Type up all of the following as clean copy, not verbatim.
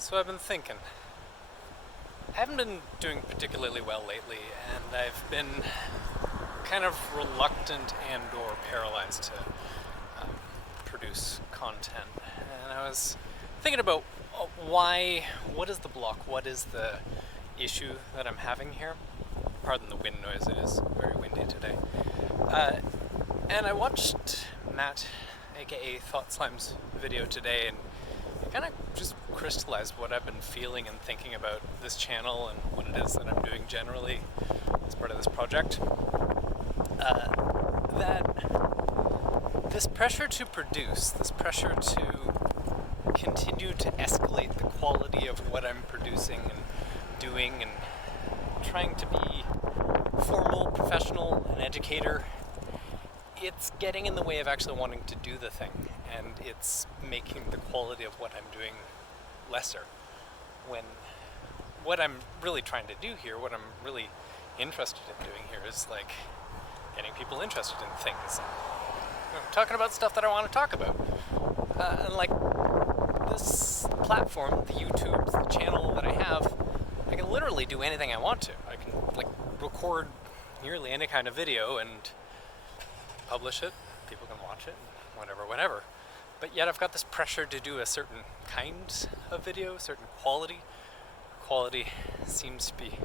So I've been thinking. I haven't been doing particularly well lately, and I've been kind of reluctant and or paralyzed to produce content. And I was thinking about what is the block, what is the issue that I'm having here. Pardon the wind noise, it is very windy today. And I watched Matt, aka Thought Slime's video today, and it kind of just crystallized what I've been feeling and thinking about this channel and what it is that I'm doing generally as part of this project. That this pressure to produce, this pressure to continue to escalate the quality of what I'm producing and doing and trying to be formal, professional, an educator, it's getting in the way of actually wanting to do the thing, and it's making the quality of what I'm doing lesser. When what I'm really trying to do here, what I'm really interested in doing here is like getting people interested in things, and, talking about stuff that I want to talk about. And like this platform, the YouTube, the channel that I have, I can literally do anything I want to. I can like record nearly any kind of video and publish it, people can watch it, whatever. But yet I've got this pressure to do a certain kind of video, certain quality. Quality seems to be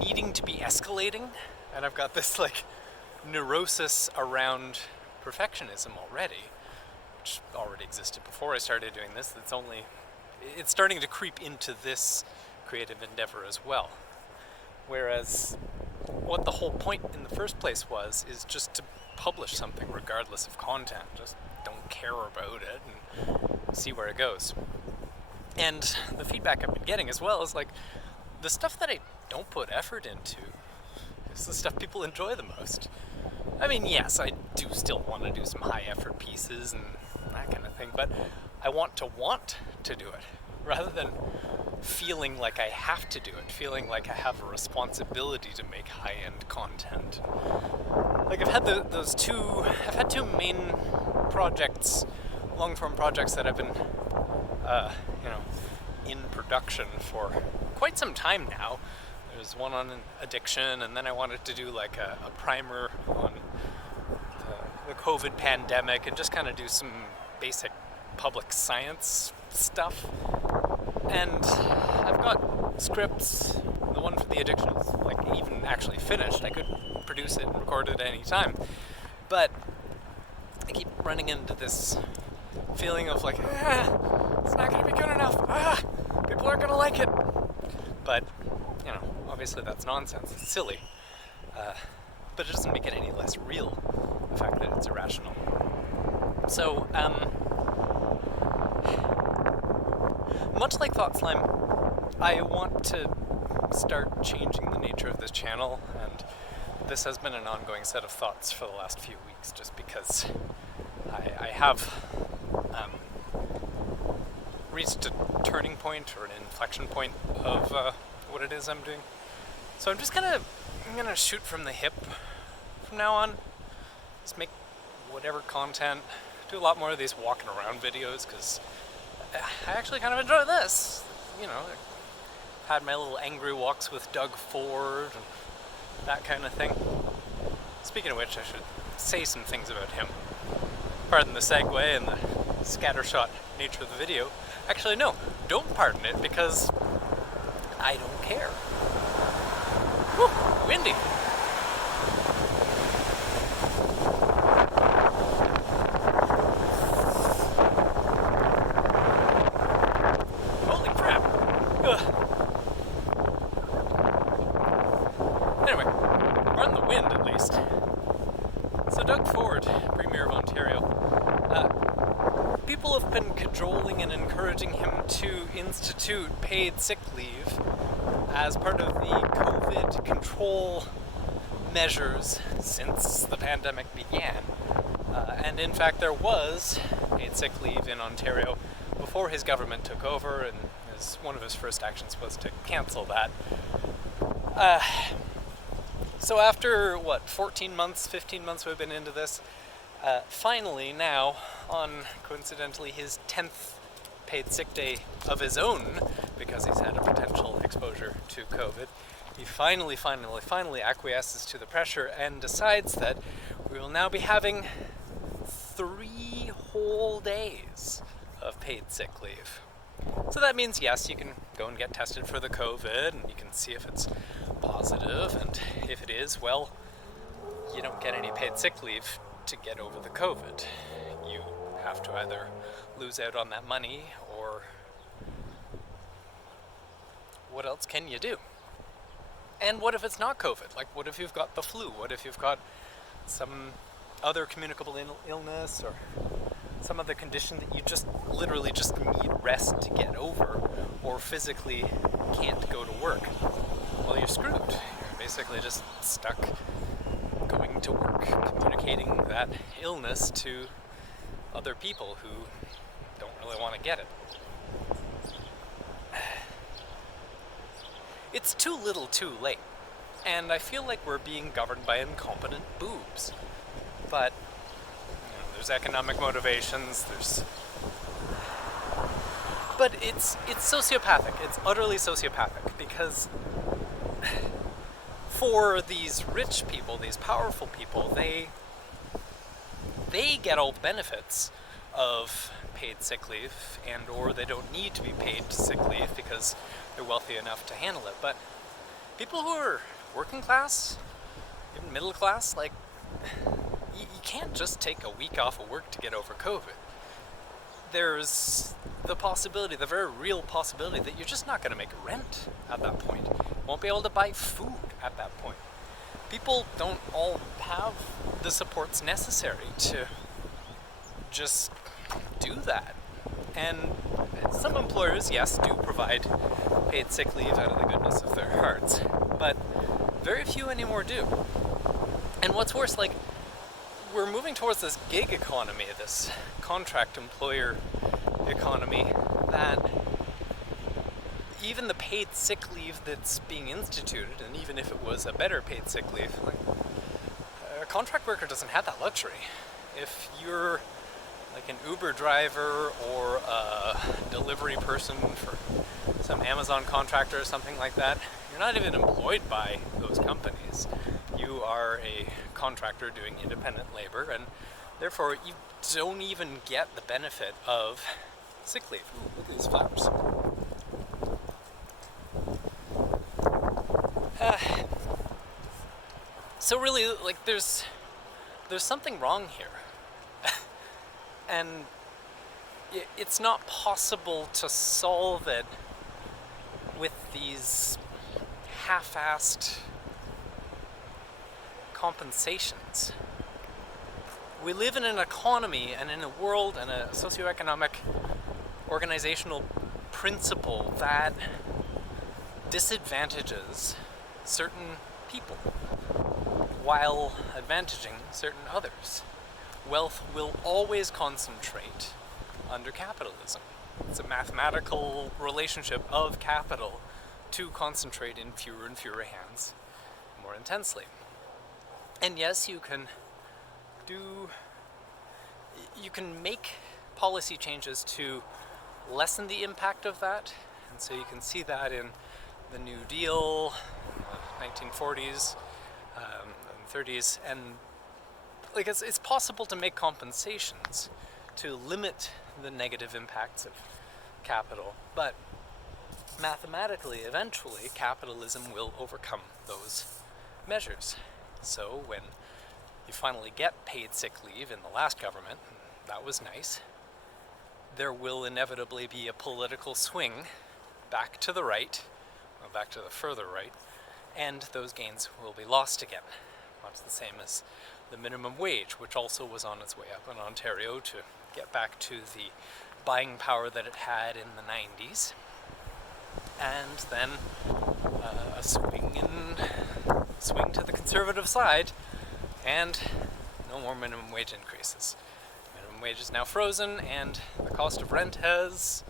needing to be escalating, and I've got this like neurosis around perfectionism already, which already existed before I started doing this. It's starting to creep into this creative endeavor as well. Whereas what the whole point in the first place is just to publish something regardless of content. Just don't care about it and see where it goes. And the feedback I've been getting as well is like the stuff that I don't put effort into is the stuff people enjoy the most. I mean, yes, I do still want to do some high effort pieces and that kind of thing, but I want to do it rather than feeling like I have to do it, feeling like I have a responsibility to make high-end content. Like I've had two main projects, long-form projects that have been, in production for quite some time now. There's one on addiction, and then I wanted to do like a primer on the COVID pandemic and just kind of do some basic public science stuff. And I've got scripts. The one for the addiction is like even actually finished. I could produce it and record it at any time. But I keep running into this feeling of like, it's not going to be good enough. People aren't going to like it. But, obviously that's nonsense. It's silly. But it doesn't make it any less real, the fact that it's irrational. So, much like Thought Slime, I want to start changing the nature of this channel, and this has been an ongoing set of thoughts for the last few weeks, just because I have reached a turning point or an inflection point of what it is I'm doing. So I'm gonna shoot from the hip from now on. Just make whatever content, do a lot more of these walking around videos, because I actually kind of enjoy this. I had my little angry walks with Doug Ford and that kind of thing. Speaking of which, I should say some things about him. Pardon the segue and the scattershot nature of the video. Actually, no, don't pardon it, because I don't care. Whew, windy. Anyway, pardon the wind at least. So Doug Ford, Premier of Ontario, people have been cajoling and encouraging him to institute paid sick leave as part of the COVID control measures since the pandemic began. And in fact, there was paid sick leave in Ontario before his government took over, and one of his first actions was to cancel that. So after, 15 months we've been into this, finally now, on coincidentally his 10th paid sick day of his own because he's had a potential exposure to COVID, he finally acquiesces to the pressure and decides that we will now be having 3 whole days of paid sick leave. So that means, yes, you can go and get tested for the COVID, and you can see if it's positive, and if it is, well, you don't get any paid sick leave to get over the COVID. You have to either lose out on that money, or what else can you do? And what if it's not COVID? Like, what if you've got the flu? What if you've got some other communicable illness, or some other condition that you just literally just need rest to get over, or physically can't go to work? Well, you're screwed. You're basically just stuck going to work, communicating that illness to other people who don't really want to get it. It's too little too late, and I feel like we're being governed by incompetent boobs. But there's economic motivations, but it's sociopathic. It's utterly sociopathic, because for these rich people, these powerful people, they get all the benefits of paid sick leave, and or they don't need to be paid sick leave because they're wealthy enough to handle it. But people who are working class, even middle class, like, you can't just take a week off of work to get over COVID. There's the possibility, the very real possibility, that you're just not going to make rent at that point. Won't be able to buy food at that point. People don't all have the supports necessary to just do that. And some employers, yes, do provide paid sick leave out of the goodness of their hearts, but very few anymore do. And what's worse, like, we're moving towards this gig economy, this contract employer economy, that even the paid sick leave that's being instituted, and even if it was a better paid sick leave, like, a contract worker doesn't have that luxury. If you're like an Uber driver or a delivery person for some Amazon contractor or something like that, you're not even employed by those companies. You are a contractor doing independent labor, and therefore you don't even get the benefit of sick leave. Ooh, look at these flowers. So really, like, there's something wrong here. And it's not possible to solve it with these half-assed compensations. We live in an economy and in a world and a socioeconomic organizational principle that disadvantages certain people while advantaging certain others. Wealth will always concentrate under capitalism. It's a mathematical relationship of capital to concentrate in fewer and fewer hands more intensely. And yes, you can make policy changes to lessen the impact of that. And so you can see that in the New Deal, 1940s and 30s, and like it's possible to make compensations to limit the negative impacts of capital, but mathematically, eventually, capitalism will overcome those measures. So when you finally get paid sick leave in the last government, that was nice, there will inevitably be a political swing back to the right, or back to the further right, and those gains will be lost again. Much the same as the minimum wage, which also was on its way up in Ontario to get back to the buying power that it had in the 90s. And then a swing to the conservative side, and no more minimum wage increases. Minimum wage is now frozen, and the cost of rent has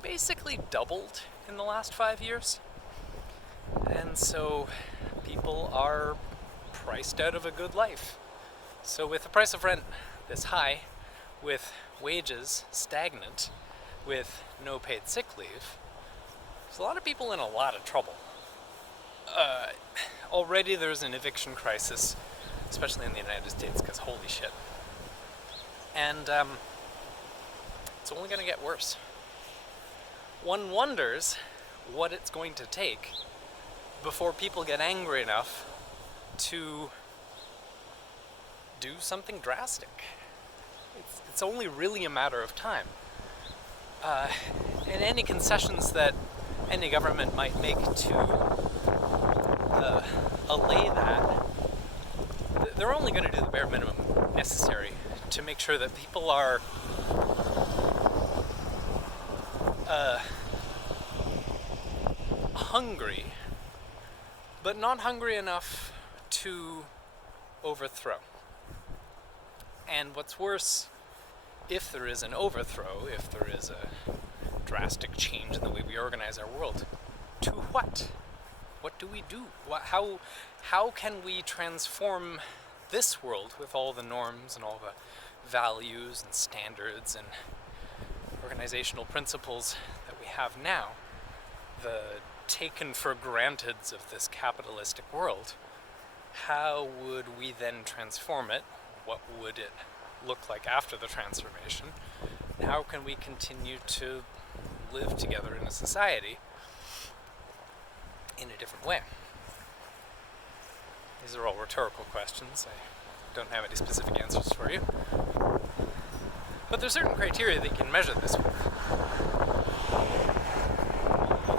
basically doubled in the last 5 years. And so people are priced out of a good life. So with the price of rent this high, with wages stagnant, with no paid sick leave, there's a lot of people in a lot of trouble. Already there's an eviction crisis, especially in the United States, because holy shit. And it's only going to get worse. One wonders what it's going to take before people get angry enough to do something drastic. It's only really a matter of time. And any concessions that any government might make to allay that, they're only going to do the bare minimum necessary to make sure that people are hungry, but not hungry enough to overthrow. And what's worse, if there is an overthrow, if there is a drastic change in the way we organize our world, to what? What do we do? How can we transform this world with all the norms and all the values and standards and organizational principles that we have now, the taken for granteds of this capitalistic world? How would we then transform it? What would it look like after the transformation? How can we continue to live together in a society in a different way? These are all rhetorical questions. I don't have any specific answers for you. But there's certain criteria that you can measure this with.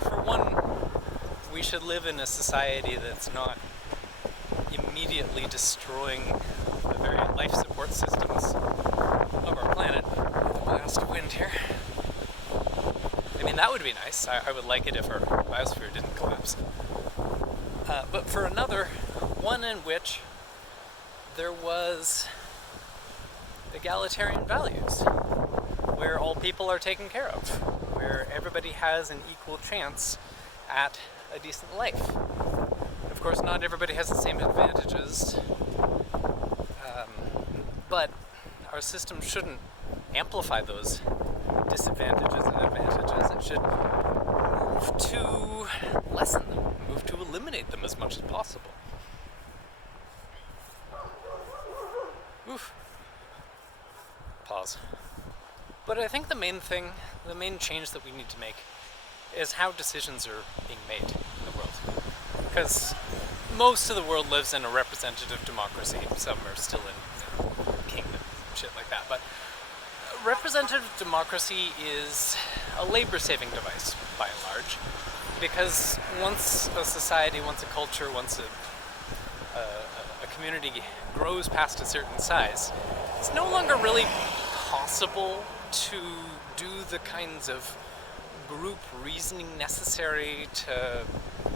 For one, we should live in a society that's not immediately destroying the very life support systems of our planet. The blast of wind here. I mean, that would be nice. I would like it if our biosphere didn't collapse. But for another, one in which there was egalitarian values, where all people are taken care of, where everybody has an equal chance at a decent life. Of course, not everybody has the same advantages, but our system shouldn't amplify those disadvantages and advantages. It should move to lessen them, move to eliminate them as much as possible. Oof. Pause. But I think the main change that we need to make is how decisions are being made in the world. Because most of the world lives in a representative democracy. Some are still in kingdoms and shit like that. But representative democracy is a labor-saving device, by and large. Because once a society, once a culture, once a community grows past a certain size, it's no longer really possible to do the kinds of group reasoning necessary to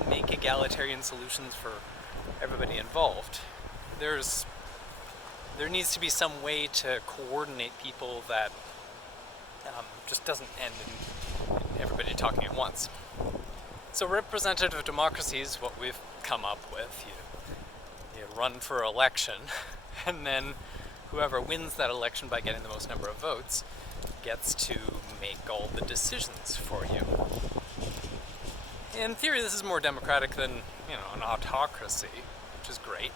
make egalitarian solutions for everybody involved. There needs to be some way to coordinate people that just doesn't end in everybody talking at once. So representative democracy is what we've come up with. You run for election, and then whoever wins that election by getting the most number of votes gets to make all the decisions for you. In theory, this is more democratic than, an autocracy, which is great.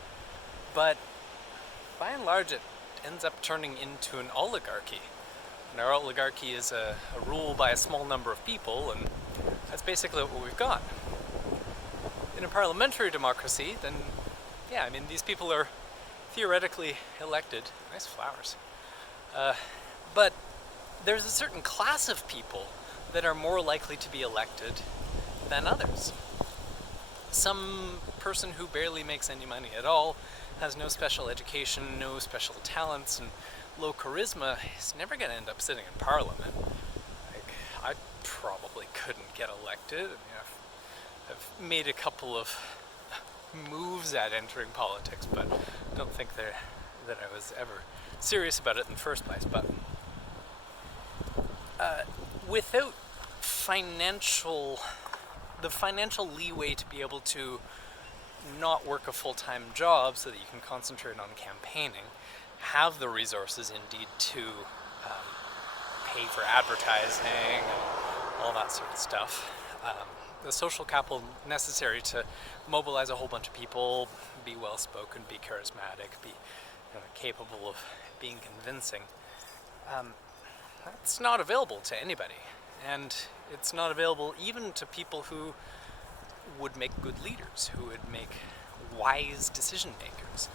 But by and large, it ends up turning into an oligarchy. And our oligarchy is a rule by a small number of people, and that's basically what we've got. In a parliamentary democracy, then, these people are theoretically elected. Nice flowers. But there's a certain class of people that are more likely to be elected than others. Some person who barely makes any money at all, has no special education, no special talents, and low charisma, is never going to end up sitting in parliament. I probably couldn't get elected. I've made a couple of moves at entering politics, but I don't think that I was ever serious about it in the first place. But without the financial leeway to be able to not work a full-time job so that you can concentrate on campaigning, have the resources indeed to pay for advertising and all that sort of stuff. The social capital necessary to mobilize a whole bunch of people, be well-spoken, be charismatic, be capable of being convincing. That's not available to anybody. And it's not available even to people who would make good leaders, who would make wise decision makers.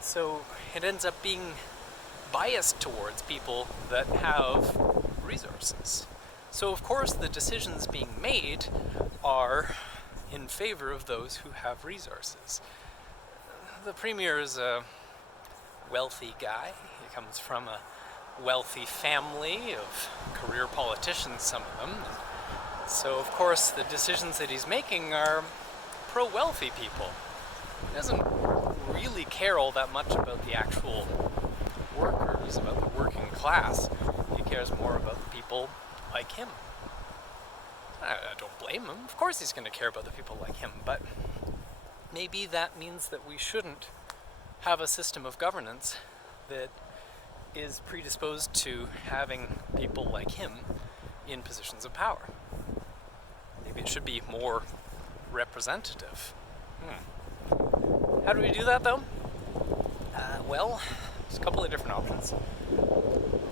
So it ends up being biased towards people that have resources. So of course the decisions being made are in favor of those who have resources. The premier is a wealthy guy. He comes from a wealthy family of career politicians, some of them. So of course the decisions that he's making are pro-wealthy people. He doesn't really care all that much about the actual workers, about the working class. He cares more about the people like him. I don't blame him. Of course he's going to care about the people like him, but maybe that means that we shouldn't have a system of governance that is predisposed to having people like him in positions of power. Maybe it should be more representative. How do we do that, though? Well, there's a couple of different options.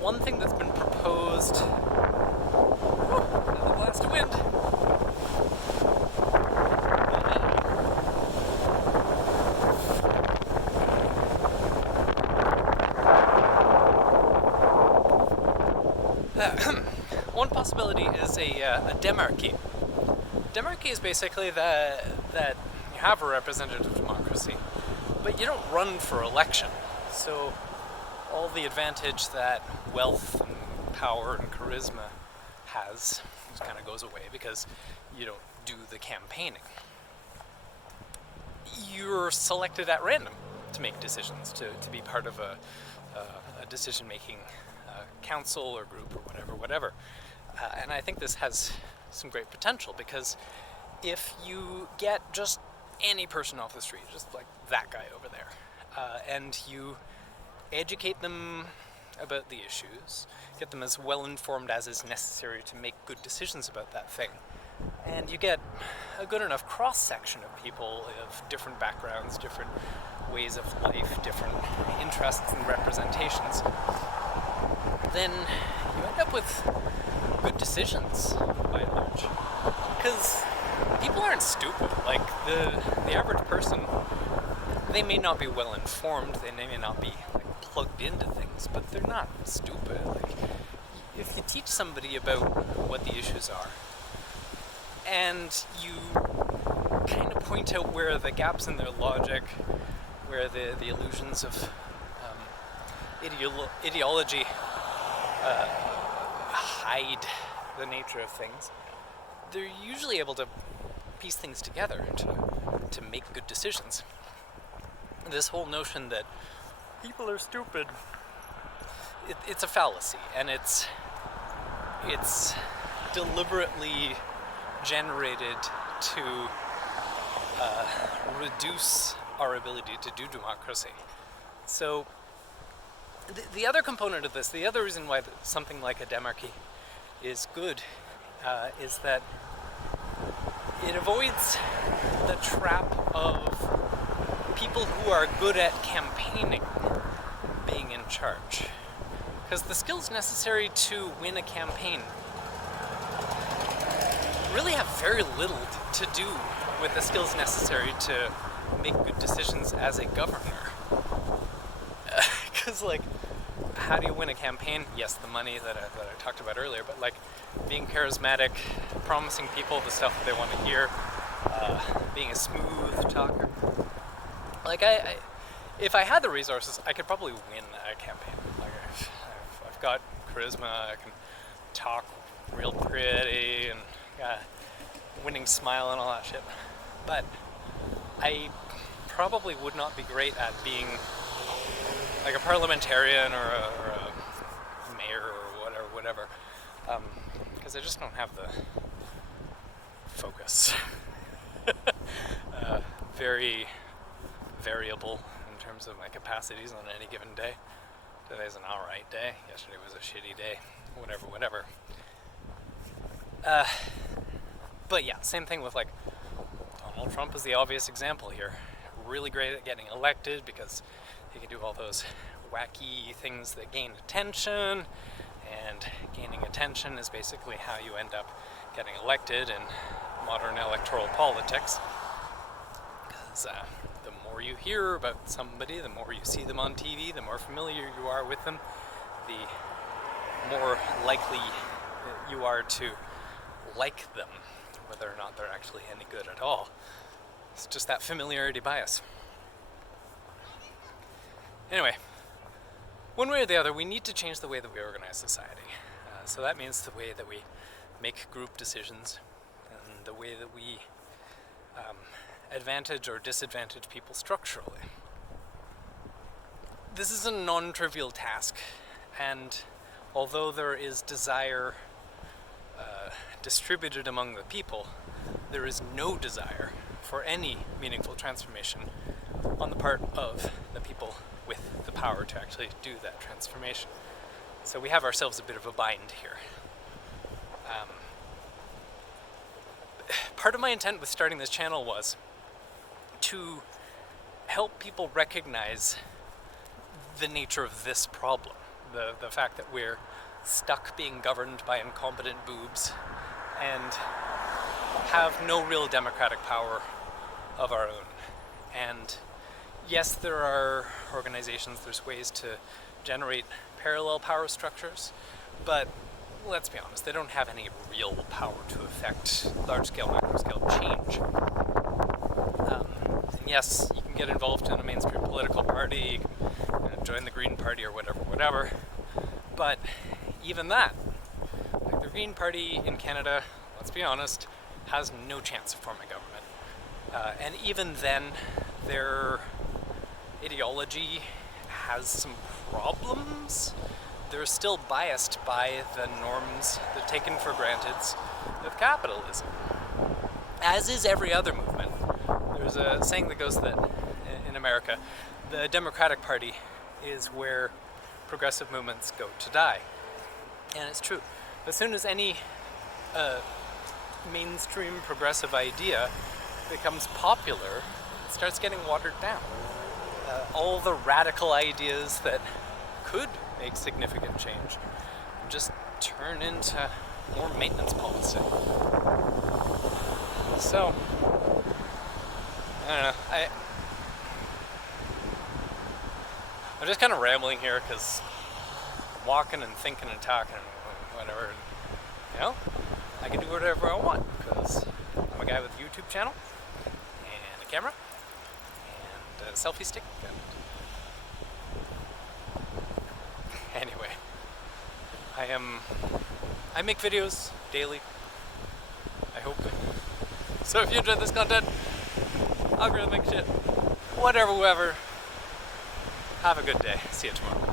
One thing that's been proposed... another blast of wind. One possibility is a demarchy. Demarchy is basically that you have a representative democracy, but you don't run for election. So all the advantage that wealth and power and charisma has just kind of goes away because you don't do the campaigning. You're selected at random to make decisions, to be part of a decision-making council or group or whatever. And I think this has some great potential because if you get just any person off the street, just like that guy over there, and you educate them about the issues, get them as well informed as is necessary to make good decisions about that thing, and you get a good enough cross-section of people of different backgrounds, different ways of life, different interests and representations, then you end up with good decisions by and large. Because people aren't stupid. Like the average person, they may not be well informed, they may not be plugged into things, but they're not stupid. Like, if you teach somebody about what the issues are, and you kind of point out where the gaps in their logic, where the illusions of ideology hide the nature of things, they're usually able to piece things together to make good decisions. This whole notion that people are stupid, it's a fallacy, and it's deliberately generated to reduce our ability to do democracy. So the other component of this, the other reason why something like a demarchy is good, is that it avoids the trap of people who are good at campaigning being in charge. Because the skills necessary to win a campaign really have very little to do with the skills necessary to make good decisions as a governor. Because, how do you win a campaign? Yes, the money that I talked about earlier, but being charismatic, promising people the stuff that they want to hear, being a smooth talker. If I had the resources, I could probably win a campaign. I've got charisma, I can talk real pretty, and got a winning smile and all that shit. But I probably would not be great at being a parliamentarian or a mayor or whatever, because I just don't have the focus. Very variable in terms of my capacities on any given day. Today's an alright day. Yesterday was a shitty day. whatever. But yeah, same thing with like Donald Trump is the obvious example here. Really great at getting elected because he can do all those wacky things that gain attention, and gaining attention is basically how you end up getting elected in modern electoral politics. Because the more you hear about somebody, the more you see them on TV, the more familiar you are with them, the more likely you are to like them, whether or not they're actually any good at all. It's just that familiarity bias. Anyway, one way or the other, we need to change the way that we organize society. So that means the way that we make group decisions and the way that we advantage or disadvantage people structurally. This is a non-trivial task, and although there is desire distributed among the people, there is no desire for any meaningful transformation on the part of the people with the power to actually do that transformation. So we have ourselves a bit of a bind here. Part of my intent with starting this channel was to help people recognize the nature of this problem, the fact that we're stuck being governed by incompetent boobs and have no real democratic power of our own. And yes, there are organizations, there's ways to generate parallel power structures, but let's be honest, they don't have any real power to affect large-scale, macro-scale change. And yes, you can get involved in a mainstream political party, you can join the Green Party or whatever, but even that, like the Green Party in Canada, let's be honest, has no chance of forming government. And even then, their ideology has some problems. They're still biased by the norms, the taken for granted of capitalism, as is every other movement. There's a saying that goes that in America, the Democratic Party is where progressive movements go to die. And it's true. As soon as any mainstream progressive idea becomes popular, it starts getting watered down. All the radical ideas that could make significant change just turn into more maintenance policy. So, I don't know. I'm just kind of rambling here because I'm walking and thinking and talking and whatever. You know, I can do whatever I want because I'm a guy with a YouTube channel and a camera and a selfie stick. And anyway, I make videos daily, I hope. So if you enjoyed this content, algorithmic shit, whatever, have a good day. See you tomorrow.